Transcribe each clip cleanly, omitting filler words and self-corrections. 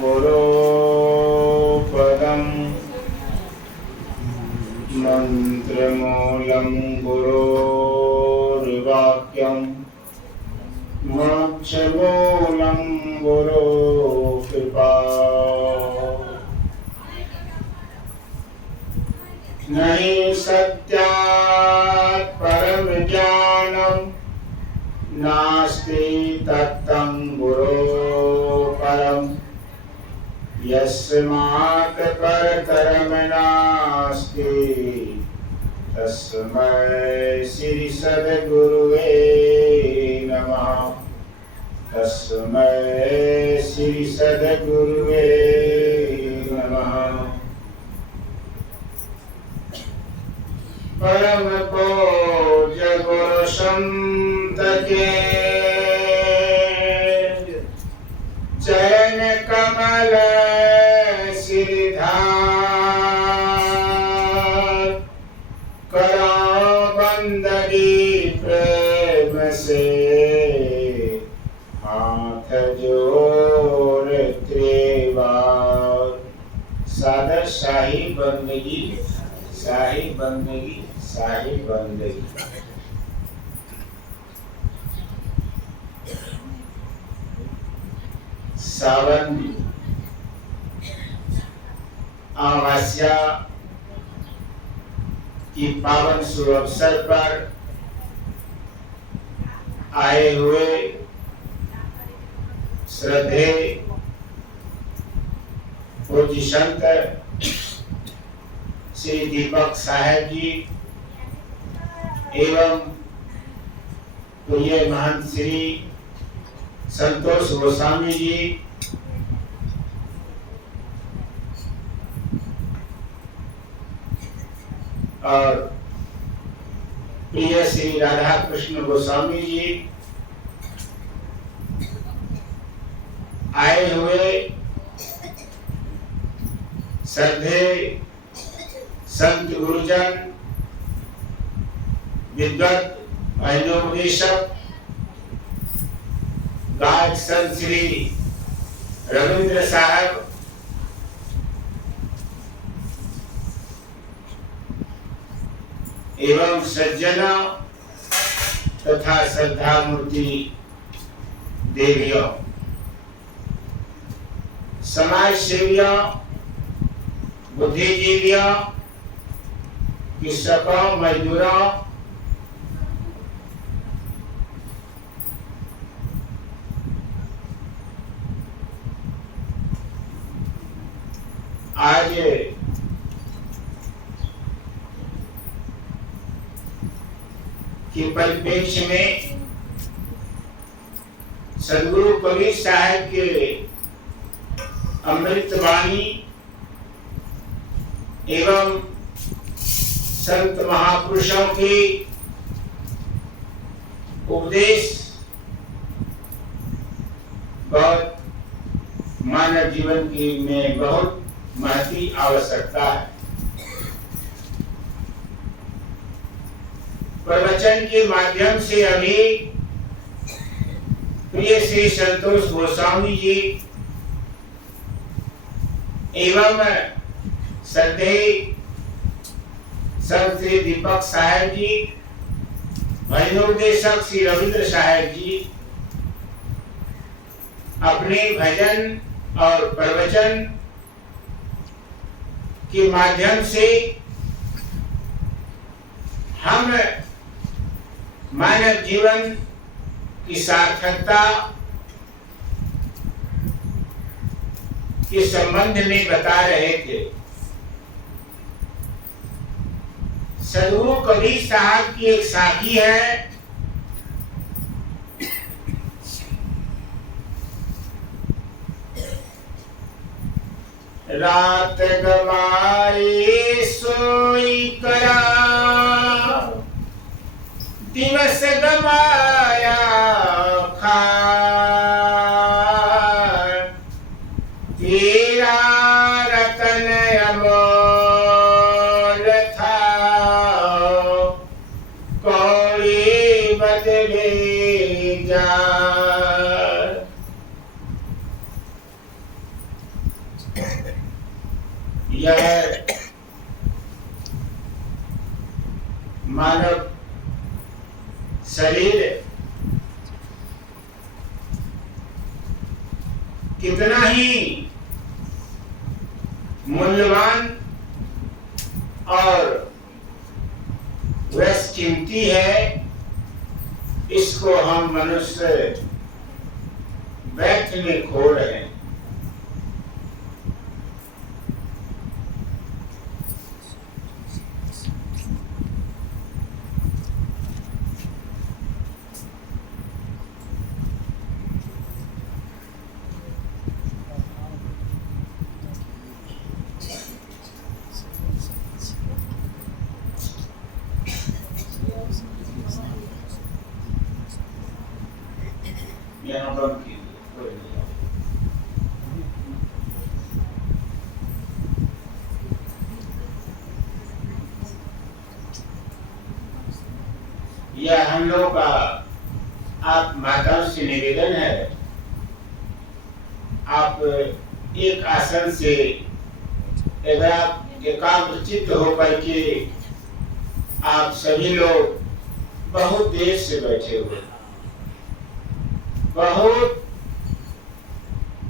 गुरो पदम मंत्रमूलं गुरोर्वाक्यं मोक्षमूलं गुरो कृपा नहि सत्यात् परम ज्ञानं नास्ति तत्तं गुरो परम यस्मात् परतरं नास्ति तस्मै श्री सद्गुरुवे नमः। तस्मै श्री सद्गुरुवे नमः। परम पूज्य गुरु संत के चरण कमल सिरधार करो बंदगी प्रेम से हाथ जोड़ त्रिवार। सादर शाही बंदगी, शाही बंदगी, शाही बंदगी। सावन अमावस्या की पावन शुभ अवसर पर आए हुए श्रद्धेय पूज्य संत श्री दीपक साहेब जी एवं प्रिय महंत श्री संतोष गोस्वामी जी और प्रिय श्री राधा कृष्ण गोस्वामी जी आए हुए श्रद्धेय संत गुरुजन विद्वत अहिनोपदेशक गायक संत श्री रविंद्र साहब एवं सज्जना तथा श्रद्धा मूर्ति देवियों, समाज सेवियों, बुद्धिजीवियों, कृषकों, मजदूरों, आज के परिप्रेक्ष्य में सदगुरु कबीर साहब के अमृत वाणी एवं संत महापुरुषों के उपदेश बहुत मानव जीवन की में बहुत महती आवश्यकता है। प्रवचन के माध्यम से अभी प्रिय श्री संतोष गोस्वामी जी एवं श्रद्धेय संत श्री दीपक साहेब जी, भजनोपदेशक श्री रविंद्र साहेब जी अपने भजन और प्रवचन के माध्यम से हम मानव जीवन की सार्थकता के संबंध में बता रहे थे। सदगुरु कबीर साहब की एक साखी है, रात गवाई सोई करा, दिवस गवाया खार, तेरा रतन अमोल था, कौड़ी बदले जा। यह मानव शरीर कितना ही मूल्यवान और कीमती है, इसको हम मनुष्य व्यर्थ में खो रहे हैं। यहाँ पर कोई नहीं। यह हम लोग का आप माताओं से निवेदन है, आप एक आसन से अगर आप एकाग्रचित्त होकर के आप सभी लोग बहुत देर से बैठे हुए, बहुत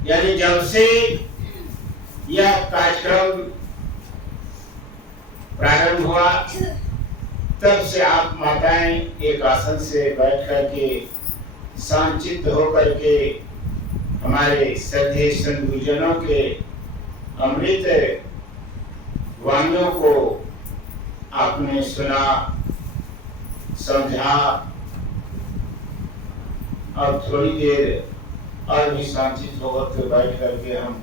यानी जब से यह कार्यक्रम प्रारंभ हुआ तब से आप माताएं एक आसन से बैठ करके शांतचित्त होकर के हमारे श्रद्धेय संत गुरुजनों के अमृत वाणियों को आपने सुना, समझा। अब थोड़ी देर और भी शांतित होकर के बैठ करके हम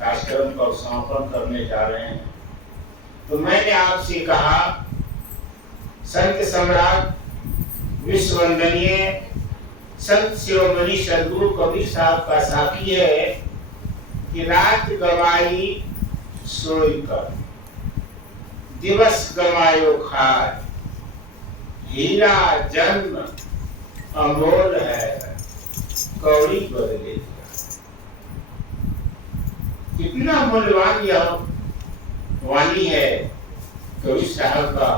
कार्यक्रम का समापन करने जा रहे हैं। तो मैंने आपसे कहा, संत सम्राट विश्व वंदनीय संत शिरोमणि सदगुरु कबीर साहब का साखी है कि रात गवाई सोई कर, दिवस गवायो खाए, हीरा जन्म अमोल है, कौड़ी बदले। कितना मूल्यवान यह वाणी है कबीर साहब का।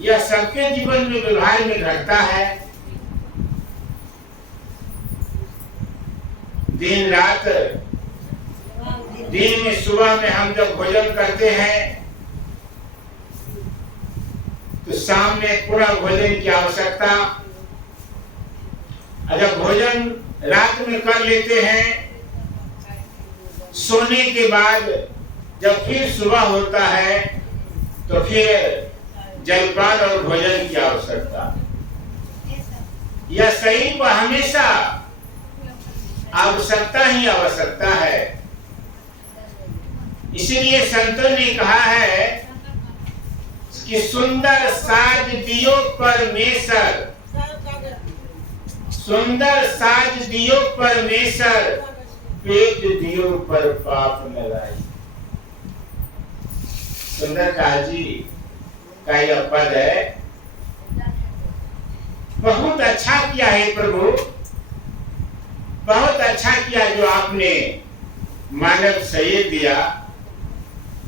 यह सबके जीवन में व्यवहार में घटता है। दिन रात, दिन में सुबह में हम जब भोजन करते हैं तो शाम में पूरा भोजन की आवश्यकता, अगर भोजन रात में कर लेते हैं, सोने के बाद जब फिर सुबह होता है तो फिर जलपान और भोजन की आवश्यकता। यह शरीर को हमेशा आवश्यकता ही आवश्यकता है। इसीलिए संतों ने कहा है कि सुंदर साज दियो परमेश्वर, सुंदर साज दियो परमेश्वर, पेट दियो पर पाप न लाई। सुंदरकांत जी का यह पद है। बहुत अच्छा किया है प्रभु, बहुत अच्छा किया जो आपने मानव शरीर दिया,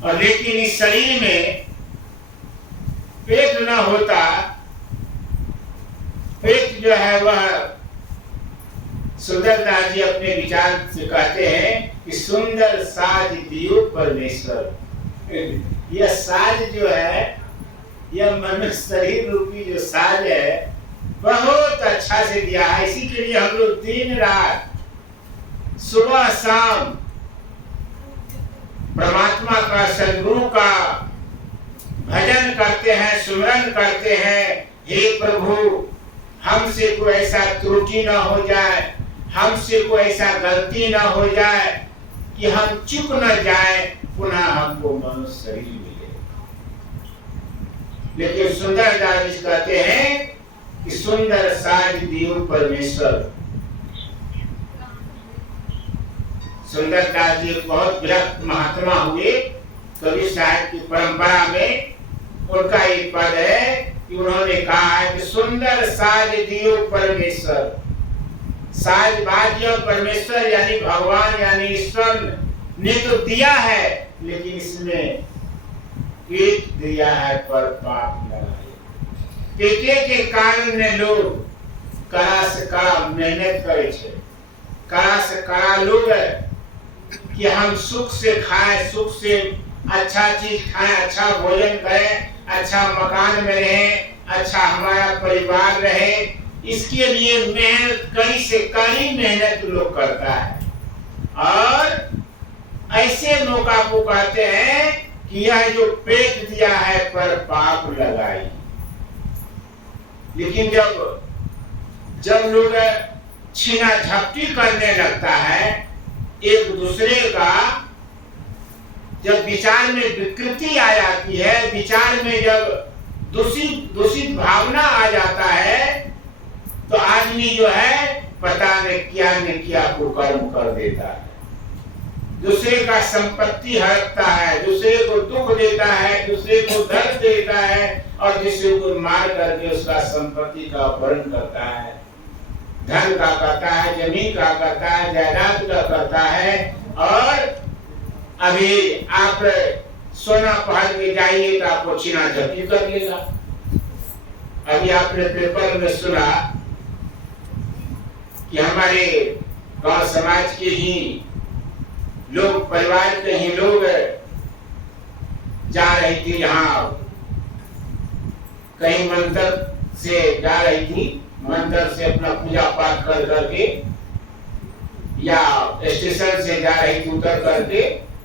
और लेकिन इस शरीर में पेट न होता, पेट जो है वह सुंदरदास जी अपने विचार से कहते हैं कि सुंदर साज दियो परमेश्वर। यह साज जो है, यह मनुष्य शरीर रूपी जो साज है, बहुत अच्छा से दिया है। इसी के लिए हम लोग दिन रात सुबह शाम परमात्मा का, सद्गुरु का भजन करते हैं, सुमरन करते हैं। हे प्रभु, हमसे कोई ऐसा त्रुटि न हो जाए, हमसे कोई ऐसा गलती न हो जाए कि हम चुक न जाए, पुनः हमको मनुष्य शरीर मिले। लेकिन सुंदरदास जी कहते हैं कि सुंदर साज दियो परमेश्वर। सुंदरदास जी बहुत विरक्त महात्मा हुए कबीर साहब की परंपरा में। उनका एक पद है कि उन्होंने कहा है कि सुंदर साज दियो परमेश्वर। साज बाजियो परमेश्वर यानी भगवान, यानी परमात्मा ने तो दिया है, लेकिन इसमें पेट दिया है पर पाप लगाए। पेटे के कारण लोग कड़ा से कड़ा मेहनत करे छे, कड़ा से कड़ा लोग कि हम सुख से खाएं, सुख से अच्छा चीज खाएं, अच्छा भोजन करें, अच्छा मकान में रहें, अच्छा हमारा परिवार रहे, इसके लिए मेहनत कड़ी से कड़ी मेहनत लोग करता है। और ऐसे मौका को कहते हैं कि यह जो पेट दिया है पर पाप लगाई। लेकिन जब लोग छीना झपटी करने लगता है एक दूसरे का, जब विचार में विकृति आ जाती है, विचार में जब दूषित भावना आ जाता है, तो आदमी जो है पता नहीं क्या कुकर्म कर देता है। दूसरे का संपत्ति हड़पता है, दूसरे को दुख देता है, दूसरे को दर्द देता है, और दूसरे को मार करके उसका संपत्ति का अपहरण करता है, धन का करता है, जमीन का करता है, जायदाद का करता है। और अभी आप सोना पहन के जाइए तो आपको छीना झपटी कर लेगा। अभी आपने पेपर में सुना कि हमारे गांव समाज के ही लोग, परिवार के ही लोग जा रही थी, यहाँ कहीं मंदिर से जा रही थी, मंदिर से अपना पूजा पाठ कर करके, या स्टेशन से जा रही थी उतर करके,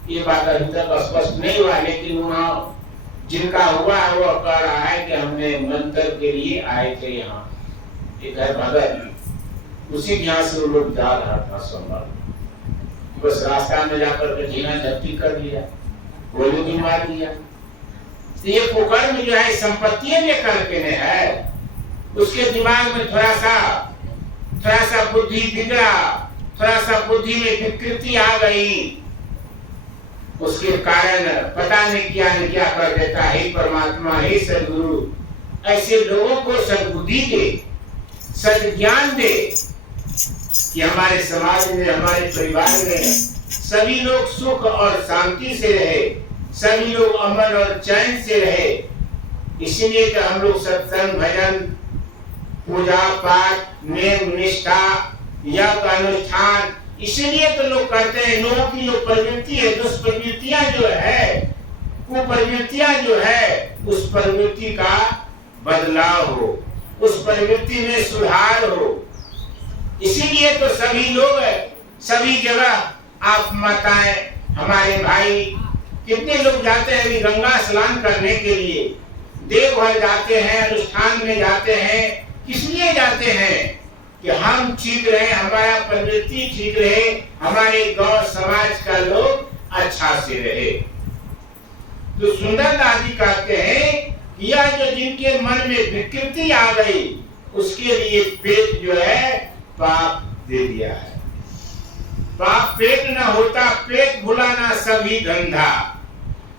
ये बात अभी तक स्पष्ट नहीं हुआ, लेकिन वहाँ जिनका हुआ है वो कह रहा है कि हमने मंदिर के लिए आए थे यहाँ, एक है भगत, उसी के यहाँ से वो लोग जा रहा था सोमवार, बस रास्ता में जाकर के जीना झपटी कर दिया, गोली भी मार दिया। तो ये कुकर्म जो है संपत्ति लेकर के ने है, उसके दिमाग में थोड़ा सा बुद्धि बिगड़ा, थोड़ा सा बुद्धि में विकृति आ गई, उसके कारण पता नहीं क्या कर देता है। परमात्मा हे सद्गुरु ऐसे लोगों को सद्बुद्धि दे, सद्ज्ञान दे कि हमारे समाज में, हमारे परिवार में सभी लोग सुख और शांति से रहे, सभी लोग अमन और चैन से रहे। इसीलिए तो हम लोग सत्संग, भजन, पूजा पाठ, नेम निष्ठा, यज्ञ अनुष्ठान, इसीलिए तो लोग करते हैं। लोगों की जो प्रवृत्ति है, दुष्प्रवृत्तियां जो है, कुप्रवृत्तियां जो है, उस प्रवृत्ति का बदलाव हो, उस प्रवृत्ति में सुधार हो। इसीलिए तो सभी लोग सभी जगह, आप माताएं, हमारे भाई, कितने लोग जाते हैं गंगा स्नान करने के लिए, देवघर जाते हैं, अनुष्ठान में जाते हैं। किस लिए जाते हैं? कि हम ठीक रहे, हमारा प्रवृत्ति ठीक रहे, हमारे गांव समाज का लोग अच्छा से रहे। तो सुंदर दादी कहते हैं कि यह जो जिनके मन में विकृति आ गई, उसके लिए पेट जो है पाप दे दिया है। पाप पेट न होता, पेट भुलाना सभी धंधा।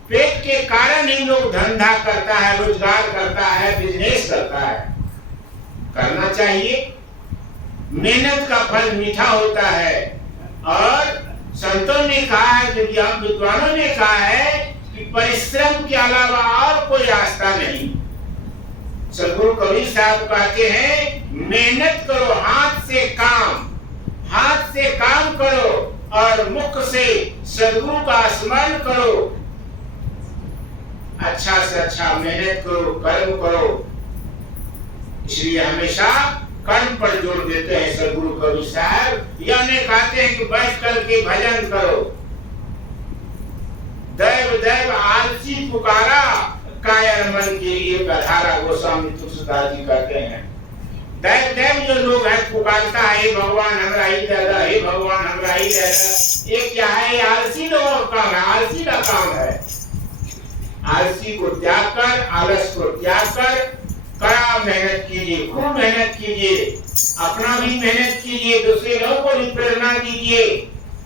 पेट के कारण ही लोग धंधा करता है, रोजगार करता है, बिजनेस करता है। करना चाहिए, मेहनत का फल मीठा होता है। और संतों ने कहा है, विद्वानों ने कहा है कि परिश्रम के अलावा और कोई रास्ता नहीं। सदगुरु कबीर साहब कहते हैं, मेहनत करो, हाथ से काम करो, और मुख से सदगुरु का स्मरण करो। अच्छा से अच्छा मेहनत करो, कर्म करो। इसलिए हमेशा कर्म पर जोर देते हैं सदगुरु कबीर साहब। यह नहीं कहते हैं कि बैठ करके भजन करो। दैव दैव आलसी पुकारा, कायर मन के लिए गधारा। गोस्वामी तुलसीदास जी कहते हैं, दैव दैव जो लोग हैं पुकारता है, हे भगवान हमरा ही दादा, हे भगवान हमरा ही दादा, ये क्या है? ये आलसी लोगों का काम है, आलसी का काम है। आलसी को त्याग कर, आलस को त्याग कर कड़ा मेहनत कीजिए, खूब मेहनत कीजिए, अपना भी मेहनत कीजिए, दूसरे लोगों को भी प्रेरणा दीजिए,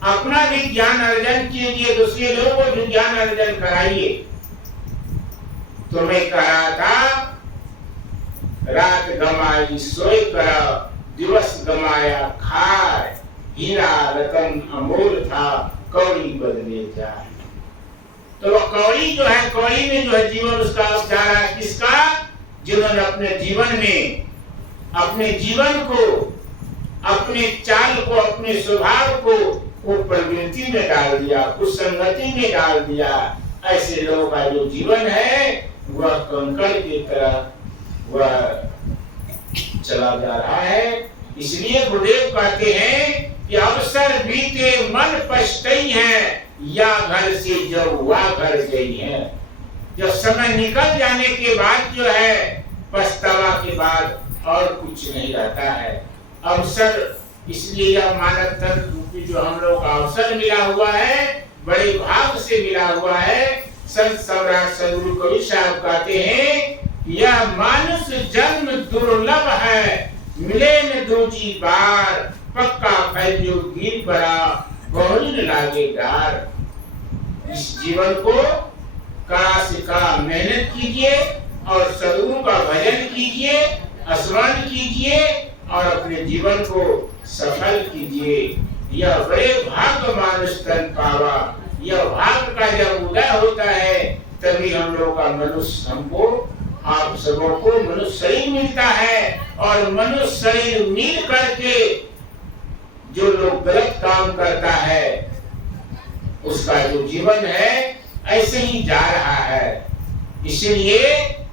अपना भी ज्ञान अर्जन कीजिए, दूसरे लोगों को भी ज्ञान अर्जन कराइए। तो मैं कह रहा था, रात गमाई सोई कर, दिवस गमाया खाए, हीरा रतन अमूल था, कौड़ी बदले जाए। तो वो कौड़ी जो है, कौड़ी में जो है जीवन उसका जा रहा है किसका? जिन्होंने अपने जीवन को, अपने चाल को, अपने स्वभाव को वो प्रवृत्ति में डाल दिया, उस संगति में डाल दिया। ऐसे लोगों का जो जीवन है वह कंकड़ की तरह वह चला जा रहा है। इसलिए गुरुदेव कहते हैं कि अवसर बीते मन पछतई है, या घर से जब हुआ घर गई है। जब समय निकल जाने के बाद जो है पछतावा के बाद और कुछ नहीं रहता है। अवसर, इसलिए यह मानव तन रूपी जो हम लोग का अवसर मिला हुआ है, बड़े भाग से मिला हुआ है। संत सम्राट सदगुरु कबीर साहब कहते हैं यह मानुष जन्म दुर्लभ है, मिले न दूजी बार, पक्का फैजो गिर बड़ा बहुल लागे डार। इस जीवन को कड़ा से कड़ा मेहनत कीजिए और सदगुरु का भजन कीजिए, स्मरण कीजिए और अपने जीवन को सफल कीजिए। यह बड़े भाग्य मानुष तन पावा। यह भाग्य का जब उदय होता है तभी हम लोग का मनुष्य, हमको आप सबों को मनुष्य शरीर मिलता है। और मनुष्य शरीर मिल करके जो लोग गलत काम करता है उसका जो जीवन है ऐसे ही जा रहा है। इसलिए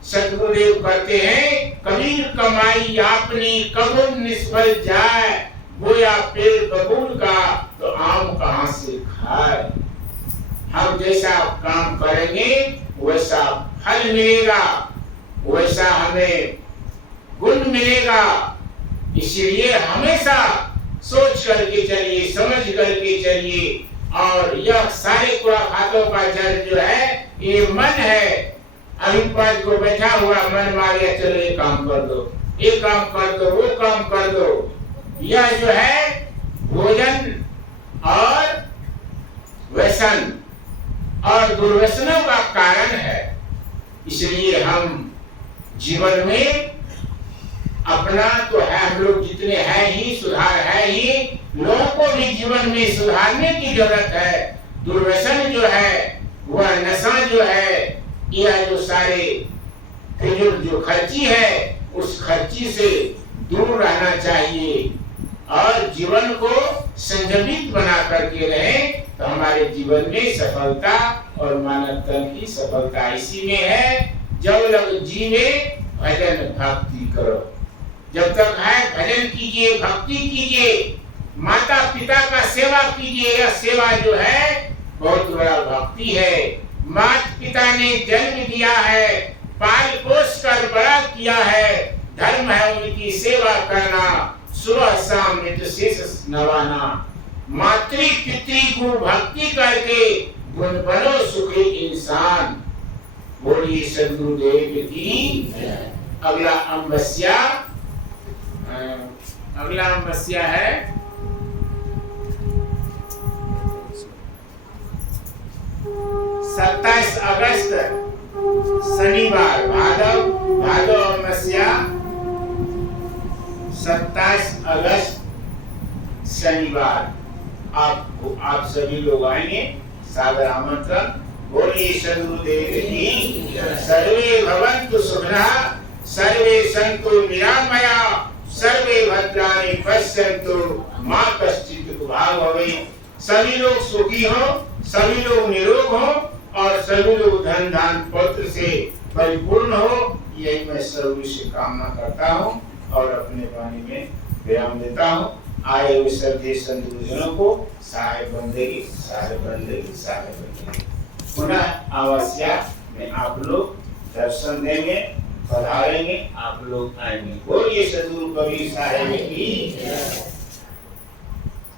सतगुरुदेव कहते हैं कबीर कमाई आपने कबूल निष्फल जाए, बोया पेड़ बबूल का तो आम कहां से खाए। हम जैसा काम करेंगे वैसा फल मिलेगा, वैसा हमें गुण मिलेगा। इसलिए हमेशा सोच करके चलिए, समझ करके चलिए। और यह सारे खुराफातों का जड़ जो है ये मन है। अभी पांच को बैठा हुआ मन मारिया, चलो ये काम कर दो, ये काम कर दो, वो काम कर दो। यह जो है भोजन और व्यसन और दुर्व्यसनों का कारण है। इसलिए हम जीवन में अपना तो है, हम लोग जितने हैं ही सुधार है ही, लोगों को भी जीवन में सुधारने की जरूरत है। दुर्व्यसन जो है, वह नशा जो है, यह जो सारे फिजूल जो खर्ची है उस खर्ची से दूर रहना चाहिए और जीवन को संयमित बना करके रहे तो हमारे जीवन में सफलता और मानव तन की सफलता इसी में है। जब लग जीवे भजन भक्ति करो, जब तक है भजन कीजिए, भक्ति कीजिए, माता पिता का सेवा कीजिए। यह सेवा जो है बहुत बड़ा भक्ति है। माता पिता ने जन्म दिया है, पाल पोष कर बड़ा किया है, धर्म है उनकी सेवा करना, सुबह शाम नित्य शेष नवाना। मातृ पितृ को भक्ति करके गुण बनो सुखी इंसान। बोलिए सद्गुरुदेव की। अगला अमावस्या है 27 अगस्त शनिवार, भादव अमावस्या 27 अगस्त शनिवार। आप सभी लोग आएंगे, सादर आमंत्रण। बोलिए सद्गुरुदेव की। सर्वे भवन्तु सुखिनः, सर्वे सन्तु निरामया, सर्वे भद्राणि पश्यन्तु मा कश्चित् दुर्भाग् भवेत्। सभी लोग सुखी हो, सभी लोग निरोग हो और सभी लोग धन धान पत्र से परिपूर्ण हो, यही मैं सर्व से कामना करता हूँ और अपने वाणी में विराम देता हूँ। आए हुए सभी संत गुरुजनों को साहेब बंदेगी, साहेब बंदेगी, साहेब बंदेगी। पुनः अमावस्या में आप लोग दर्शन देंगे, पधारेंगे, आप लोग आएंगे। बोलिए सद्गुरु कबीर साहेब की।